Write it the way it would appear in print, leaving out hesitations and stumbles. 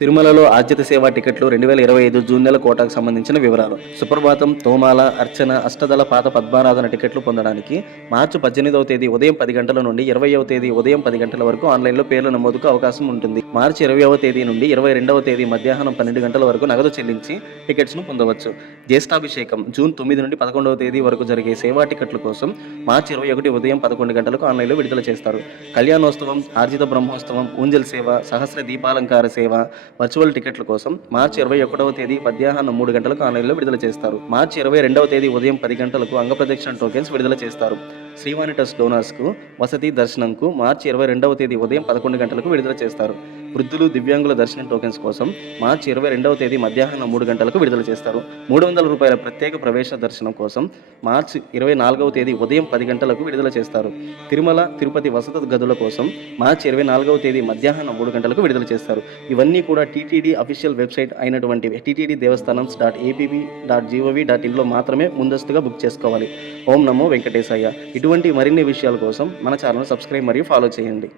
తిరుమలలో ఆర్జిత సేవా టికెట్లు 2025 జూన్ నెల కోటాకు సంబంధించిన వివరాలు. సుప్రభాతం, తోమాల, అర్చన, అష్టదళ పాద పద్మారాధన టికెట్లు పొందడానికి మార్చి 18వ తేదీ ఉదయం 10 గంటల నుండి 20వ తేదీ ఉదయం 10 గంటల వరకు ఆన్లైన్లో పేర్ల నమోదుకు అవకాశం ఉంటుంది. మార్చి 20వ తేదీ నుండి 22వ తేదీ మధ్యాహ్నం 12 గంటల వరకు నగదు చెల్లించి టికెట్స్ను పొందవచ్చు. జ్యేష్ఠాభిషేకం జూన్ 9 నుండి 11వ తేదీ వరకు జరిగే సేవా టికెట్ల కోసం మార్చి 21 ఉదయం 11 గంటలకు ఆన్లైన్లో విడుదల చేస్తారు. కళ్యాణోత్సవం, ఆర్జిత బ్రహ్మోత్సవం, ఊంజల్ సేవ, సహస్ర దీపాలంకార సేవ, వర్చువల్ టికెట్ల కోసం మార్చి 21వ తేదీ మధ్యాహ్నం 3 గంటలకు ఆన్లైన్లో విడుదల చేస్తారు. మార్చి 22వ తేదీ ఉదయం 10 గంటలకు అంగప్రదక్షిణ టోకెన్స్ విడుదల చేస్తారు. శ్రీవాణి ట్రస్ట్ డోనర్స్కు వసతి దర్శనంకు మార్చి 22వ తేదీ ఉదయం 11 గంటలకు విడుదల చేస్తారు. వృద్ధులు, దివ్యాంగుల దర్శనం టోకెన్స్ కోసం మార్చి 22వ తేదీ మధ్యాహ్నం 3 గంటలకు విడుదల చేస్తారు. ₹300 ప్రత్యేక ప్రవేశ దర్శనం కోసం మార్చి 24వ తేదీ ఉదయం 10 గంటలకు విడుదల చేస్తారు. తిరుమల, తిరుపతి వసతి గదుల కోసం మార్చి 24వ తేదీ మధ్యాహ్నం 3 గంటలకు విడుదల చేస్తారు. ఇవన్నీ కూడా టీటీడీ అఫీషియల్ వెబ్సైట్ అయినటువంటి ttddevastanams.app.gov.in మాత్రమే ముందస్తుగా బుక్ చేసుకోవాలి. ఓం నమో వెంకటేశయ్య. ఇటువంటి మరిన్ని విషయాల కోసం మన ఛానల్ సబ్స్క్రైబ్ మరియు ఫాలో చేయండి.